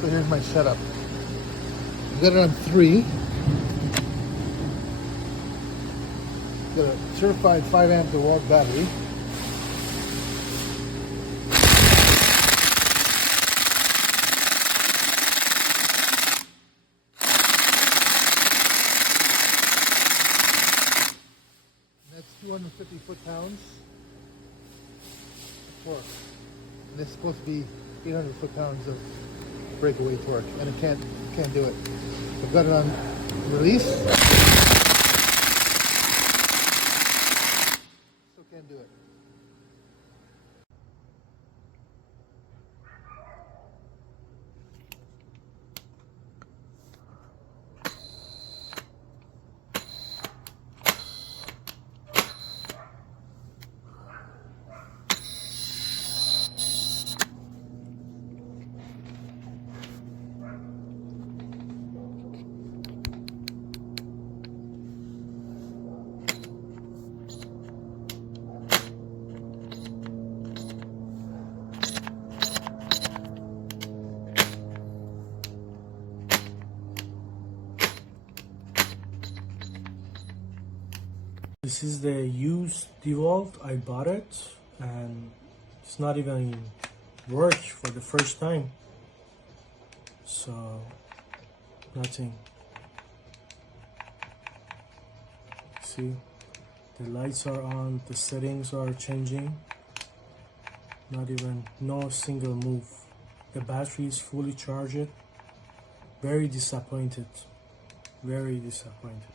So here's my setup. I've got it on 3. Got a certified 5 amp DEWALT battery. That's 250 foot-pounds of torque. And this is supposed to be 800 foot-pounds of breakaway torque, and it can't do it. I've got it on release. Still can't do it. This is the used DEWALT. I bought it and it's not even work for the first time. So nothing. See, the lights are on, the settings are changing. Not even no single move. The battery is fully charged. Very disappointed. Very disappointed.